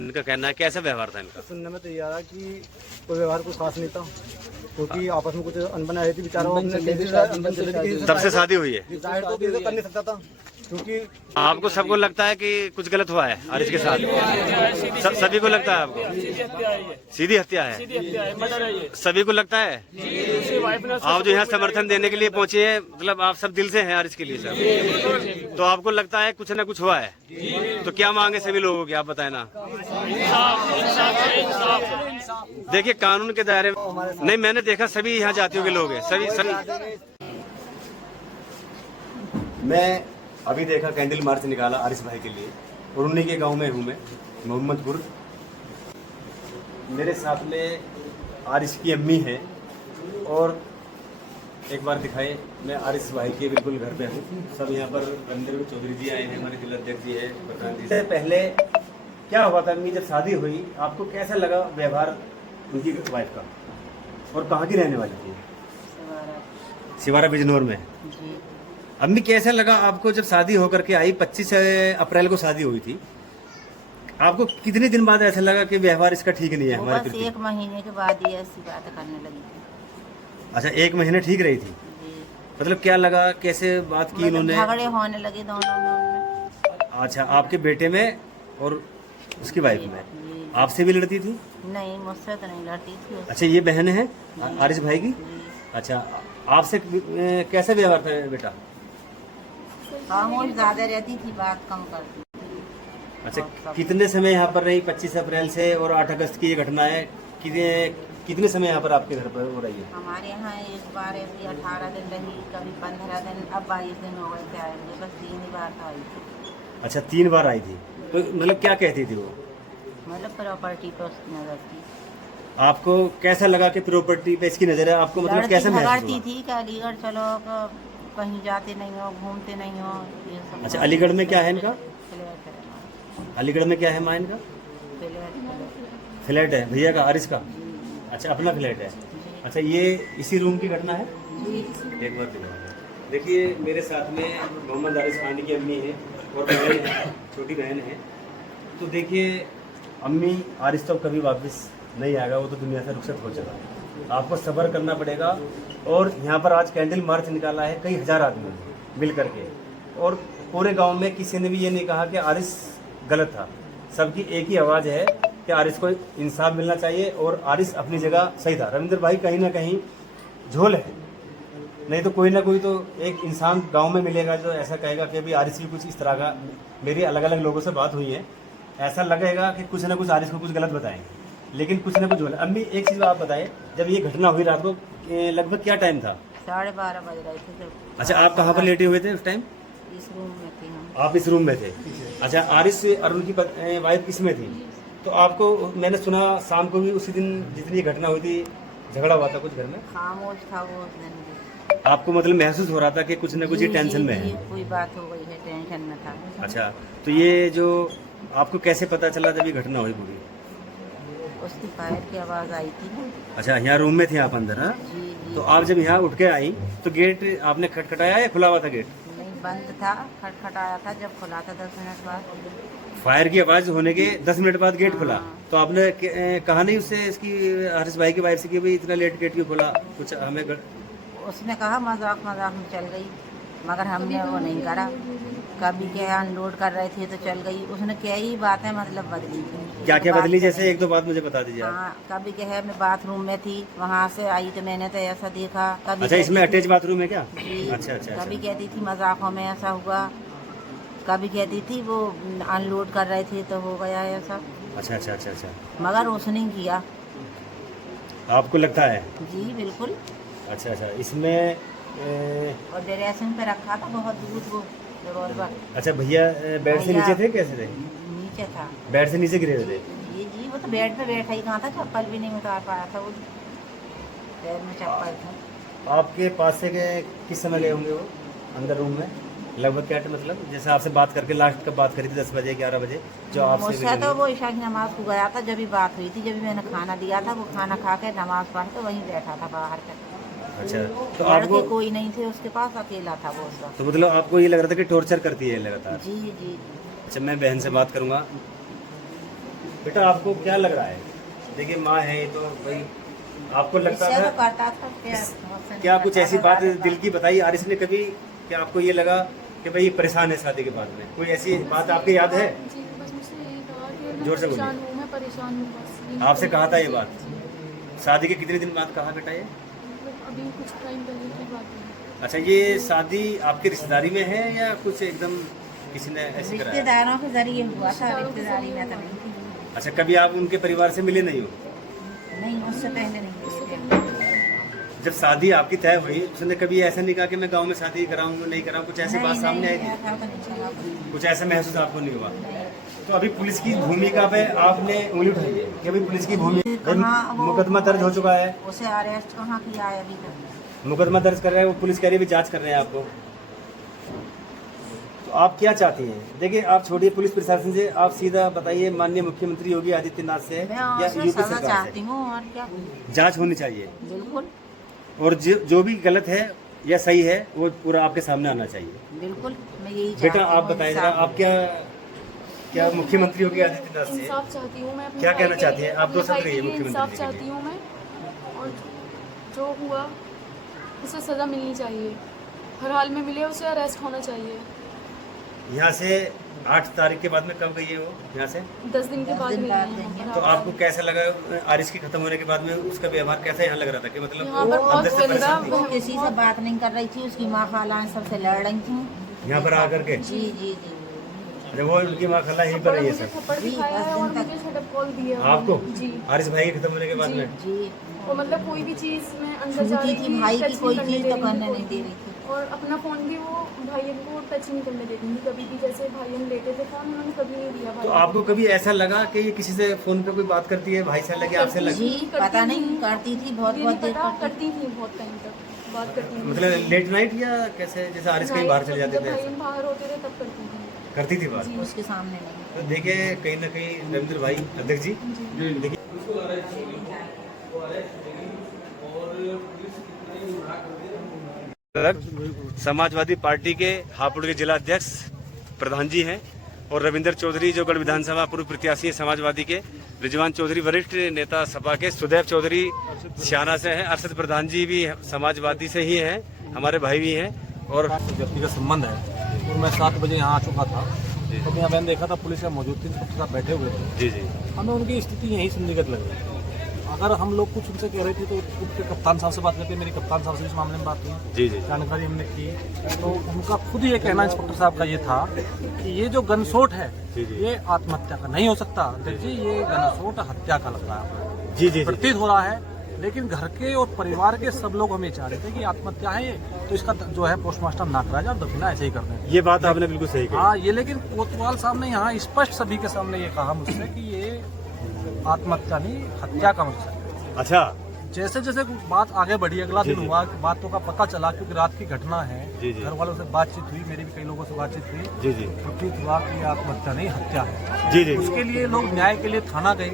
इनका कहना है कैसा व्यवहार था इनका? सुनने में तो ये आ रहा कि कोई व्यवहार कुछ खास नहीं था, क्योंकि आपस में कुछ अनबन आई थी। बेचारा तब से शादी हुई है, जाहिर तो कर नहीं सकता था, क्योंकि आपको सबको लगता है कि कुछ गलत हुआ है आरिश के साथ? सभी को लगता है आपको सीधी हत्या है? सभी को लगता है? आप जो यहाँ समर्थन देने के लिए पहुँचे हैं, मतलब आप सब दिल से हैं आरिश के लिए सर, तो आपको लगता है कुछ ना कुछ हुआ है? तो क्या मांगे सभी लोगों की, आप बताए ना। देखिए कानून के दायरे में नहीं, मैंने देखा सभी यहाँ जातियों के लोग हैं, सभी। मैं अभी देखा कैंडल मार्च निकाला आरिश भाई के लिए, और उन्हीं के गांव में हूँ मैं, मोहम्मदपुर। मेरे साथ में आरिश की अम्मी है, और एक बार दिखाए, मैं आरिश भाई के बिल्कुल घर पे हूँ। सब यहाँ पर रविंद्र चौधरी जी आए हैं, हमारे जिला अध्यक्ष जी है, प्रधान जी। इससे पहले क्या हुआ था अम्मी, जब शादी हुई आपको कैसा लगा व्यवहार उनकी वाइफ का, और कहाँ की रहने वाली थी? सिवारा बिजनौर में। अम्मी कैसा लगा आपको जब शादी होकर के आई? 25 अप्रैल को शादी हुई थी, आपको कितने दिन बाद ऐसा लगा कि व्यवहार इसका ठीक नहीं है हमारे प्रति? 1 महीने के बाद ही ऐसी बात करने लगी थी। अच्छा, 1 महीने ठीक रही थी? मतलब क्या लगा, कैसे बात की इन्होंने? झगड़े होने लगे दोनों में। अच्छा, आपके बेटे में और उसकी वाइफ में? आपसे भी लड़ती थी? नहीं, मुझसे तो नहीं लड़ती थी। अच्छा, ये बहन है आरिश भाई की? अच्छा, आपसे कैसा व्यवहार था बेटा? खामोश ज्यादा रहती थी, बात कम करती थी। अच्छा, कितने समय यहाँ पर रही 25 अप्रैल से और 8 अगस्त की ये घटना है? कितने समय यहाँ पर आपके घर पर हो रही है? हमारे यहाँ एक बार ऐसी 18 दिन रही, कभी 15 दिन, अब 22 दिन हो गए थे आए मुझे, बस 3 ही बार तो आई थी। अच्छा, 3 बार आई थी, तो मतलब क्या कहती थी वो? मतलब प्रॉपर्टी पर उसकी नजर थी। आपको कैसा लगा कि प्रॉपर्टी पे इसकी नजर है? आपको मतलब कैसा महसूस हुआ? थी कि अलीगढ़ चलो, कहीं जाते नहीं हो, घूमते नहीं हो, ये सब। अच्छा, अलीगढ़ में क्या है इनका? फ्लैट है। अलीगढ़ में क्या है माँ इनका? फ्लैट है भैया का, आरिश का? अच्छा, अपना फ्लैट है। अच्छा, ये इसी रूम की घटना है? एक बार देखिए, मेरे साथ में मोहम्मद आरिश खान की अम्मी है और बहन है, छोटी बहन है। तो देखिए अम्मी, आरिश तो कभी वापस नहीं आएगा, वो तो दुनिया से रुखसत हो चुका। आपको सब्र करना पड़ेगा। और यहाँ पर आज कैंडल मार्च निकाला है कई हजार आदमी मिल करके, और पूरे गांव में किसी ने भी ये नहीं कहा कि आरिश गलत था। सबकी एक ही आवाज़ है कि आरिश को इंसाफ मिलना चाहिए, और आरिश अपनी जगह सही था। रविंद्र भाई कहीं ना कहीं झोल है, नहीं तो कोई ना कोई तो एक इंसान गांव में मिलेगा जो ऐसा कहेगा कि अभी आरिश भी कुछ इस तरह का। मेरी अलग अलग लोगों से बात हुई है, ऐसा लगेगा कि कुछ ना कुछ आरिश को कुछ गलत बताएंगे, लेकिन कुछ ना कुछ झोल। अम्मी एक चीज़ आप बताएं, जब ये घटना हुई रात को लगभग क्या टाइम था? 12:30 बज रहे थे जब। अच्छा, आप कहाँ पर लेटे हुए थे उस टाइम? इस रूम में थे हम। आप इस रूम में थे? अच्छा, आरिश और उनकी वाइफ किसमें थी? तो आपको मैंने सुना शाम को भी उसी दिन जितनी घटना हुई थी झगड़ा हुआ था कुछ घर में? खामोश था वो उस दिन भी। आपको मतलब महसूस हो रहा था कि कुछ न कुछ टेंशन में है? कोई बात हो गई है, टेंशन में था। अच्छा, तो ये जो आपको कैसे पता चला जब ये घटना हुई पूरी? उसकी फायर की आवाज़ आई थी ना। अच्छा, यहाँ रूम में थे आप अंदर? हाँ, जी। तो आप जब यहाँ उठ के आई तो गेट आपने खटखटाया या खुला हुआ था गेट? नहीं, बंद था, खटखटाया था, जब खुला था 10 मिनट बाद। फायर की आवाज होने के 10 मिनट बाद गेट खुला, तो आपने कहा नहीं उससे, इसकी हरीश भाई की वाइफ से कि भाई इतना लेट गेट क्यों खुला, कुछ हमें उसने कहा मजाक मजाक में चल गई, मगर हमने वो नहीं करा। कभी क्या अनलोड कर रहे थे तो चल गई, उसने कई बातें मतलब बदली थी। क्या क्या बदली, जैसे 1-2 बात मुझे बता दीजिए। हाँ, कभी क्या है मैं बाथरूम में थी, वहाँ से आई तो मैंने तो ऐसा देखा। कभी अच्छा, इसमें अटैच बाथरूम है क्या? अच्छा। कभी कहती थी मजाकों में ऐसा हुआ, कभी कहती थी वो अनलोड कर रहे थे तो हो गया ऐसा। अच्छा। मगर उसने किया। आपको लगता है? जी बिल्कुल। अच्छा, इसमें और ड्रेसिंग पे रखा था बहुत दूर वो रिवॉल्वर। अच्छा, भैया बेड से नीचे थे? कैसे थे? नीचे था, बेड से नीचे गिरे हुए थे? जी, वो तो बेड पे बैठा ही कहाँ था, चप्पल भी नहीं उतार पाया था, वो पैर में चप्पल था। आपके पास से किस समय गए होंगे वो अंदर रूम में? लगभग क्या मतलब, जैसे आपसे बात करके लास्ट कब बात करी थी? 10 बजे 11 बजे जो आपसे? मुझसे तो वो ईशा की नमाज को गया था, जब भी बात हुई थी, जब भी मैंने खाना दिया था, वो खाना खा के नमाज पढ़ के वहीं बैठा था बाहर पे। अच्छा, तो आपको कोई नहीं थे उसके पास, अकेला था वो उस वक्त। तो मतलब आपको ये लग रहा था कि टॉर्चर करती है लगातार? जी। अच्छा, मैं बहन से बात करूंगा। बेटा आपको क्या लग रहा है? देखिए माँ है तो भाई आपको लगता इससे तो था करता था प्यार। क्या कुछ ऐसी बात दिल की बताई आरिस ने कभी? क्या आपको ये लगा कि भाई ये परेशान है शादी के बाद में? कोई ऐसी बात आपको याद है? जी, बस मुझसे यही कहा कि मैं जोर से परेशान हूँ, मैं परेशान हूँ बस। यही आपसे कहा था ये जी, बात? जी। शादी के कितने दिन बाद कहा बेटा ये? मतलब अभी कुछ टाइम पहले की बात है। अच्छा, ये शादी आपकी रिश्तेदारी में है या कुछ एकदम किसी ने ऐसे कराया? रिश्तेदारों के जरिए हुआ था, रिश्तेदारी में तो नहीं थी। अच्छा, कभी आप उनके परिवार से मिले नहीं हो? नहीं, उससे पहले नहीं उससे मिले थे। पहले जब शादी आपकी तय हुई उसने कभी ऐसा नहीं कहा कि मैं गांव में शादी कराऊंगा नहीं कराऊं? कुछ ऐसी बात सामने आई थी? ऐसा तो नहीं चला कुछ। कुछ ऐसा महसूस आपको नहीं हुआ? तो अभी पुलिस की भूमिका पे आपने उंगली उठाई है कि अभी पुलिस की भूमिका, कहाँ वो- मुकदमा दर्ज हो चुका है, उसे अरेस्ट कहाँ किया है अभी तक? मुकदमा दर्ज कर रहे हैं, वो पुलिस कह रही है भी जांच कर रहे हैं आपको। तो आप क्या चाहती हैं? देखिए आप छोड़िए पुलिस प्रशासन से, आप सीधा बताइए माननीय मुख्यमंत्री योगी आदित्यनाथ से मैं या उससे यूपी सजा सरकार चाहती से हूँ और क्या। जांच होनी चाहिए बिल्कुल और जो भी गलत है या सही है वो पूरा आपके सामने आना चाहिए। बिल्कुल, मैं यही चाहती बेटा आप हूँ, बताएं जरा, इंसाफ। आप क्या मुख्यमंत्री योगी आदित्यनाथ से इंसाफ चाहती हूँ मैं अपने क्या भाई कहना के चाहती लिए, हैं? आप अपने दो शब्द भाई के कहिए लिए मुख्यमंत्री इंसाफ जी के लिए। चाहती हूँ मैं, और जो हुआ उसे सज़ा मिलनी चाहिए, हर हाल में मिले, उसे अरेस्ट होना चाहिए। यहाँ से 8 तारीख के बाद में कब गई है वो यहाँ से? 10 दिन के 10 बाद दिन गई बाद हैं गई हैं। यहाँ तो पर। आपको कैसा लगा आरिस की खत्म होने के बाद में उसका व्यवहार कैसा यहाँ लग रहा था कि मतलब यहाँ पर बहुत अंदर से गंदा परेशान थी? वो किसी से बात नहीं कर रही थी, उसकी माँ खाला सबसे लड़ रही थी। यहाँ पर आकर के जी जी जी जब वो उनकी माँ खला यहीं पर रही है मुझे सब थप्पड़ जी, दिखाया 10 है दिन और तक। मुझे शटअप कॉल दिया आपको जी। आरिस भाई की खत्म होने के बाद जी। में जी वो मतलब कोई भी चीज़ में अंदर जा छूती रही थी भाई की, टच कोई नहीं चीज़ करने तो दे करने रही नहीं थी दे रही थी। और अपना फ़ोन भी वो भाई को टच नहीं करने देती थी कभी भी, जैसे भाई हम लेते थे फ़ोन, उन्होंने कभी नहीं दिया भाई तो आपको कभी ऐसा लगा कि ये किसी से फोन पे कोई बात करती है, भाई से लगे आपसे लगे? जी पता नहीं, करती थी बहुत मुझे बहुत नहीं देर पता, करती करती थी बहुत टाइम तक बात करती थी। मतलब लेट नाइट या कैसे, जैसे आरिस कहीं बाहर चले जाते जब थे भाई ऐसा? हम बाहर होते थे तब करती थी करती थी बात? जी। उसके सामने नहीं। तो देखिए कहीं ना कहीं रविंद्र भाई अध्यक्ष जी देखिए समाजवादी पार्टी के हापुड़ के जिला अध्यक्ष प्रधान जी हैं और रविंद्र चौधरी जो गढ़ विधानसभा पूर्व प्रत्याशी हैं समाजवादी के, रिजवान चौधरी वरिष्ठ नेता सपा के, सुदैव चौधरी सियाना से हैं, अरशद प्रधान जी भी समाजवादी से ही हैं, हमारे भाई भी हैं। और व्यक्तिगत संबंध है और मैं 7 बजे यहाँ आ चुका था तो यहाँ मैंने देखा था पुलिस का मौजूद थी, सबके साथ बैठे हुए थे। जी जी हमें उनकी स्थिति यही संदिग्ध लग रही थी। अगर हम लोग कुछ उनसे कह रहे थे तो उनके कप्तान साहब से बात करते, मेरी कप्तान साहब से इस मामले में बात हुई, जी जी जानकारी हमने की तो उनका खुद ये कहना इंस्पेक्टर साहब का ये था कि ये जो गनशॉट है जी, जी। ये आत्महत्या का नहीं हो सकता अध्यक्ष जी, ये गनशॉट हत्या का लग रहा है, जी जी प्रतीत हो रहा है। लेकिन घर के और परिवार के सब लोग हमें चाह रहे थे कि आत्महत्या है ये, तो इसका जो है पोस्टमार्टम ना करा जाए और दफना ऐसे ही कर दें। ये बात आपने बिल्कुल सही कही। हाँ ये लेकिन कोतवाल साहब ने यहाँ स्पष्ट सभी के सामने ये कहा मुझसे कि ये आत्महत्या नहीं हत्या का मुझसे। अच्छा जैसे जैसे बात आगे बढ़ी, अगला जी, दिन जी। हुआ, बातों का पता चला क्योंकि रात की घटना है, जी, जी। घर वालों से बातचीत हुई, मेरी भी कई लोगों से बातचीत हुई, जी जी प्रतीत हुआ कि ये आत्महत्या नहीं हत्या है। जी जी उसके लिए लोग न्याय के लिए थाना गए,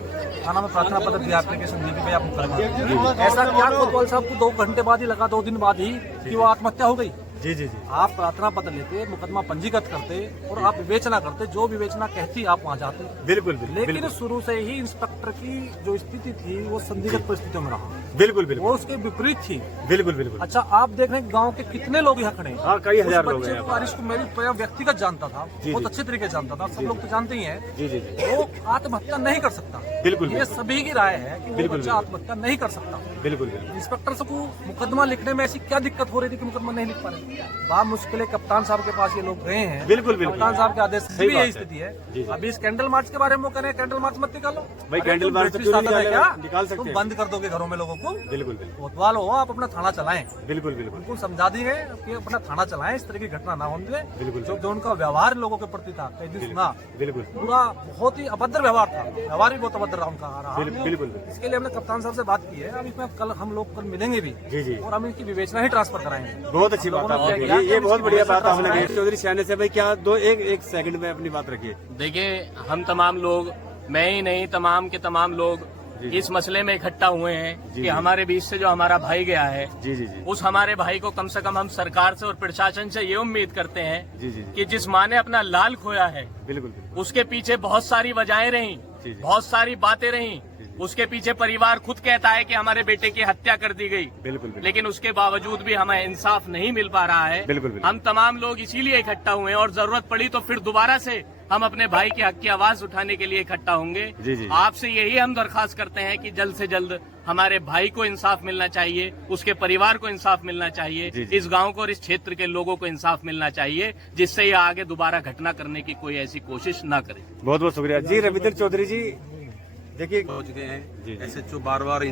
थाना में प्रार्थना पत्र दिया, एप्लीकेशन दी कि भाई आप मुकदमा। ऐसा क्या कोतवाल साहब को 2 घंटे बाद ही लगा, 2 दिन बाद ही कि वो आत्महत्या हो गई। जी जी जी आप प्रार्थना पत्र लेते, मुकदमा पंजीकृत करते और आप विवेचना करते, जो विवेचना कहती आप वहाँ जाते। बिल्कुल बिल्कुल लेकिन बिल्कुल शुरू से ही इंस्पेक्टर की जो स्थिति थी वो संदिग्ध परिस्थितियों में रहा, बिल्कुल वो बिल्कुल उसके विपरीत थी। बिल्कुल बिल्कुल अच्छा आप देख रहे हैं गांव के कितने लोग यहाँ खड़े हैं। हाँ, कई हजार उस लोग बच्चे हैं को यहाँ पर। बारिश को मेरी व्यक्तिगत जानता था, जी, बहुत जी। अच्छे तरीके से जानता था, सब लोग तो जानते ही हैं। जी जी जी वो आत्महत्या नहीं कर सकता, बिल्कुल ये सभी की राय है कि वो बिल्कुल, बच्चा बिल्कुल। आत्महत्या नहीं कर सकता। बिल्कुल बिल्कुल इंस्पेक्टर को मुकदमा लिखने में ऐसी क्या दिक्कत हो रही थी कि मुकदमा नहीं लिख पा रहे? बा मुश्किल कप्तान साहब के पास ये लोग गए हैं, बिल्कुल, बिल्कुल। कप्तान साहब के आदेश से सही भी बात यही है। स्थिति है। जी, जी। अभी इस कैंडल मार्च के बारे में वो कह रहे हैं कैंडल मार्च मत निकालो भाई, अरे कैंडल तुम मार्च तो ब्रिटिश क्यों नहीं शासन है निकालेगा? क्या? निकाल सकते तुम हैं। बंद कर दोगे घरों में लोगों को? बिल्कुल बिल्कुल कोतवाल हो आप अपना थाना चलाएं, बिल्कुल बिल्कुल उनको समझा दी गए कि अपना थाना चलाएं, इस तरह की घटना ना होने दें। बिल्कुल। जो उनका व्यवहार लोगों के प्रति था, कई दिन सुना बिल्कुल पूरा बहुत ही अभद्र व्यवहार था, व्यवहार भी बहुत अभद्र रहा उनका आ रहा। बिल्कुल, बिल्कुल। इसके लिए हमने कप्तान साहब से बात की है, अब इसमें कल हम लोग कल मिलेंगे भी जी, जी। और हम इसकी विवेचना ही ट्रांसफर कराएंगे। बहुत अच्छी बात लोगों ने आपने क्या की। किया ये कि बहुत इसकी बढ़िया बात विवेचना आपने कराएं। कही चौधरी सियाने से। भाई क्या एक सेकंड में अपनी बात रखिए। देखिए हम तमाम लोग, मैं ही नहीं तमाम के तमाम लोग जी। इस मसले में इकट्ठा हुए हैं जी, कि जी। हमारे बीच से जो हमारा भाई गया है, जी जी जी उस हमारे भाई को कम से कम हम सरकार से और प्रशासन से ये उम्मीद करते हैं जी जी जी कि जिस माँ ने अपना लाल खोया है बिल्कुल बिल्कुल उसके पीछे बहुत सारी वजहें रहीं, जी। बहुत सारी बातें रही, उसके पीछे परिवार खुद कहता है कि हमारे बेटे की हत्या कर दी गई, बिल्कुल बिल्कुल लेकिन उसके बावजूद भी हमें इंसाफ नहीं मिल पा रहा है। बिल्कुल, बिल्कुल। हम तमाम लोग इसीलिए इकट्ठा हुए हैं और जरूरत पड़ी तो फिर दोबारा से हम अपने भाई के हक की आवाज उठाने के लिए इकट्ठा होंगे। जी, जी। आपसे यही हम दरखास्त करते हैं कि जल्द से जल्द हमारे भाई को इंसाफ मिलना चाहिए, उसके परिवार को इंसाफ मिलना चाहिए, जी, जी। इस गांव को और इस क्षेत्र के लोगों को इंसाफ मिलना चाहिए, जिससे ये आगे दोबारा घटना करने की कोई ऐसी कोशिश न करे। बहुत बहुत शुक्रिया जी। रविंद्र चौधरी जी, देखिए पहुंच गए जी, हैं। जी। SHO बार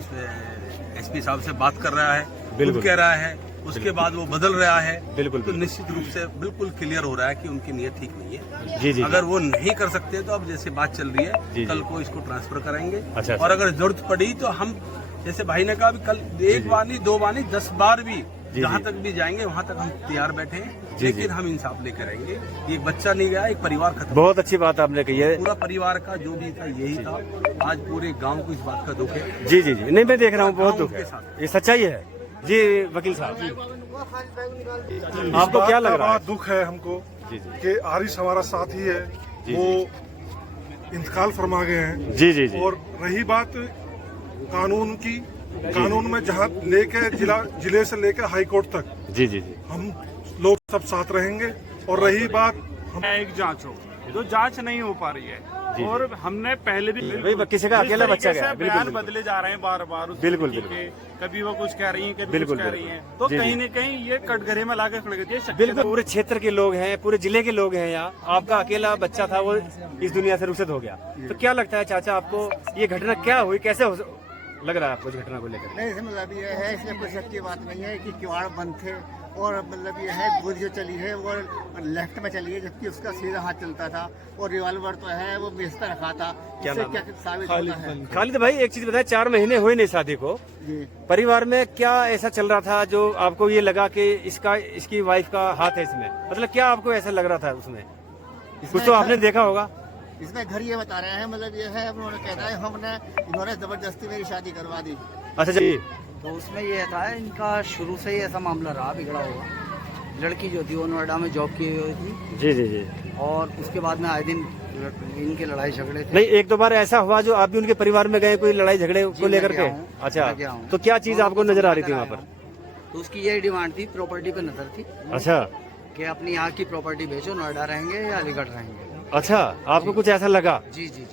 SP साहब से बात कर रहा है, बिल्कुल। खुद कह रहा है, उसके बाद वो बदल रहा है। बिल्कुल, तो बिल्कुल। निश्चित रूप से बिल्कुल क्लियर हो रहा है कि उनकी नीयत ठीक नहीं है। जी, जी। अगर वो नहीं कर सकते तो अब जैसे बात चल रही जी, है, जी। कल को इसको ट्रांसफर कराएंगे। अच्छा। और अगर जरूरत पड़ी तो हम, जैसे भाई ने कहा, कल एक बार नहीं, 2 बार नहीं, 10 बार भी जी, जहाँ जी। तक भी जाएंगे वहाँ तक हम तैयार बैठे हैं। जी, लेकिन जी। हम इंसाफ लेकर आएंगे। एक बच्चा नहीं गया, एक परिवार खत्म। बहुत अच्छी बात आपने कही है। पूरा परिवार का जो भी था यही था। आज पूरे गांव को इस बात का दुख है। जी जी जी, नहीं मैं देख रहा हूँ, बहुत दुख गाँव है, के साथ। ये सच्चाई है जी। वकील साहब, आपको क्या लग रहा है? बड़ा दुख है हमको जी जी कि आरिश हमारा साथी है, जी, वो इंतकाल फरमा गए हैं। जी जी जी। और रही बात कानून की, कानून में जहाँ लेके जिले से लेकर हाई कोर्ट तक जी जी जी। हम लोग सब साथ रहेंगे। और रही बात एक जांच हो, जो जांच नहीं हो पा रही है। जी, और हमने पहले भी भाई किसी का अकेला बच्चा गया, बिल्कुल बयान बिल्कुल। बदले जा रहे हैं बार बार उस बिल्कुल, लड़की बिल्कुल। के। कभी वो कुछ कह रही हैं, कभी बिल्कुल, कुछ कह रही बिल्कुल। हैं, तो जी, कहीं जी। न कहीं ये कटघरे में लाके खड़े करती है। बिल्कुल, पूरे क्षेत्र के लोग हैं, पूरे जिले के लोग हैं यहाँ। आपका अकेला बच्चा था, वो इस दुनिया से रुखसत हो गया। तो क्या लगता है चाचा आपको, ये घटना क्या हुई, कैसे लग रहा है आपको इस घटना को लेकर? नहीं, इसमें मतलब ये है, इसमें कोई शक की बात नहीं है कि किवाड़ बंद थे और मतलब ये है गोली जो चली है वो लेफ्ट में चली है, जबकि उसका सीधा हाथ चलता था। और रिवॉल्वर तो है वो बेचता रखा था। क्या इससे नाम क्या साबित होता है? खालिद भाई, एक चीज बताए, 4 महीने हुए नहीं शादी को, जी। परिवार में क्या ऐसा चल रहा था जो आपको ये लगा कि इसकी वाइफ का हाथ है इसमें? मतलब क्या आपको ऐसा लग रहा था उसमें? कुछ तो आपने देखा होगा। इसमें घर ये बता रहे हैं, मतलब ये है, उन्होंने कहता है इन्होंने जबरदस्ती मेरी शादी करवा दी। अच्छा जी। तो उसमें ये था, इनका शुरू से ही ऐसा मामला रहा, बिगड़ा हुआ। लड़की जो थी वो नोएडा में जॉब की हुई थी। जी जी जी। और उसके बाद में आए दिन इनके लड़ाई झगड़े थे। नहीं, एक दो बार ऐसा हुआ जो आप भी उनके परिवार में गए, कोई लड़ाई झगड़े जी, को मैं लेकर गया के? हूँ, मैं अच्छा, गया हूँ। तो क्या चीज और आपको उनको नजर आ रही थी समझकर वहाँ आया पर? हूँ। तो उसकी यही डिमांड थी, प्रॉपर्टी पे नजर थी अच्छा कि अपनी यहाँ की प्रॉपर्टी बेचो, नोएडा रहेंगे या अलीगढ़ रहेंगे। अच्छा, आपको कुछ ऐसा लगा? जी जी जी।